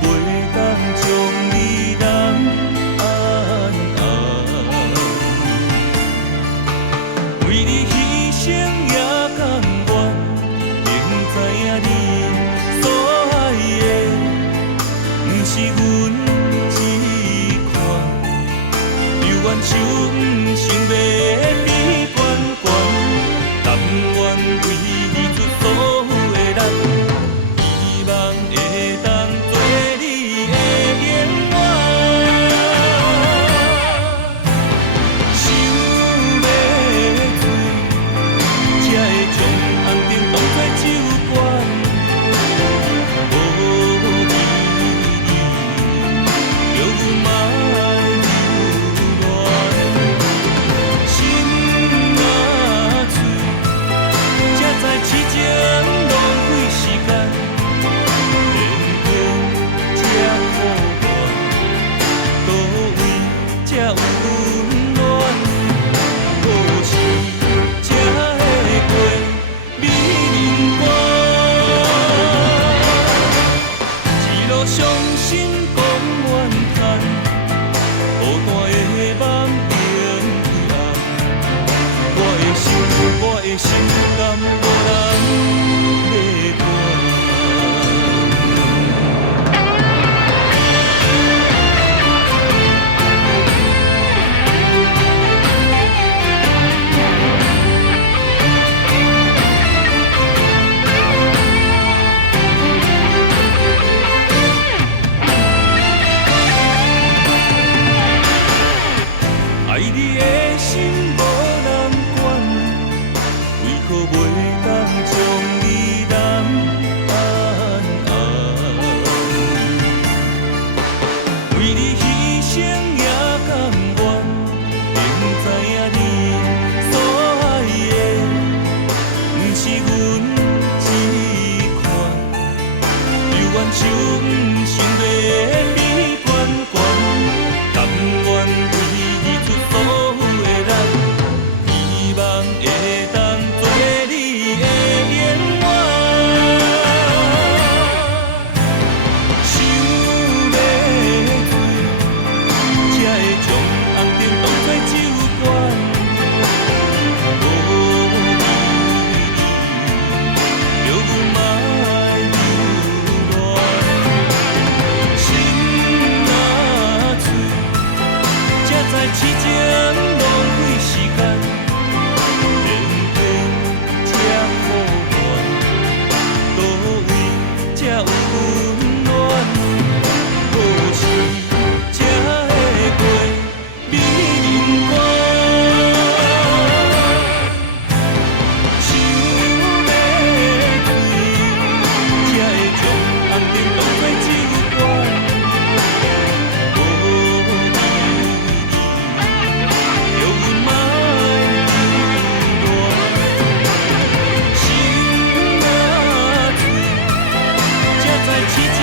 袂当将你人安安。为你牺牲也甘愿，明知影你所爱的，不是阮这款。犹原手不想要比悬悬，但愿为你出所有的力，希望会当做你的永远。想要醉，才会将红灯当作酒馆，无义理，叫阮嘛留恋。心若碎，才知痴情浪费时间，偏偏这苦恋，倒位才有温暖？何时才会过美人关？一路伤心讲怨叹，孤单的梦永对暗。我的心甘无人要管。爱你的心无人管，为何袂当将你人安安？为你牺牲也甘愿，明知影你所爱的，不是阮这款。犹原手不想要比悬悬，但愿为你出所有的力，希望会当做你的永远。想要醉，才会将红灯当作酒馆，无义理，叫阮嘛留恋。心若碎，才知痴情浪费时间，偏偏这苦恋，倒位才有温暖？何时才会过美人关？想要醉，才会将红灯当作酒馆，无义理，叫阮嘛留恋。心若醉，才知痴情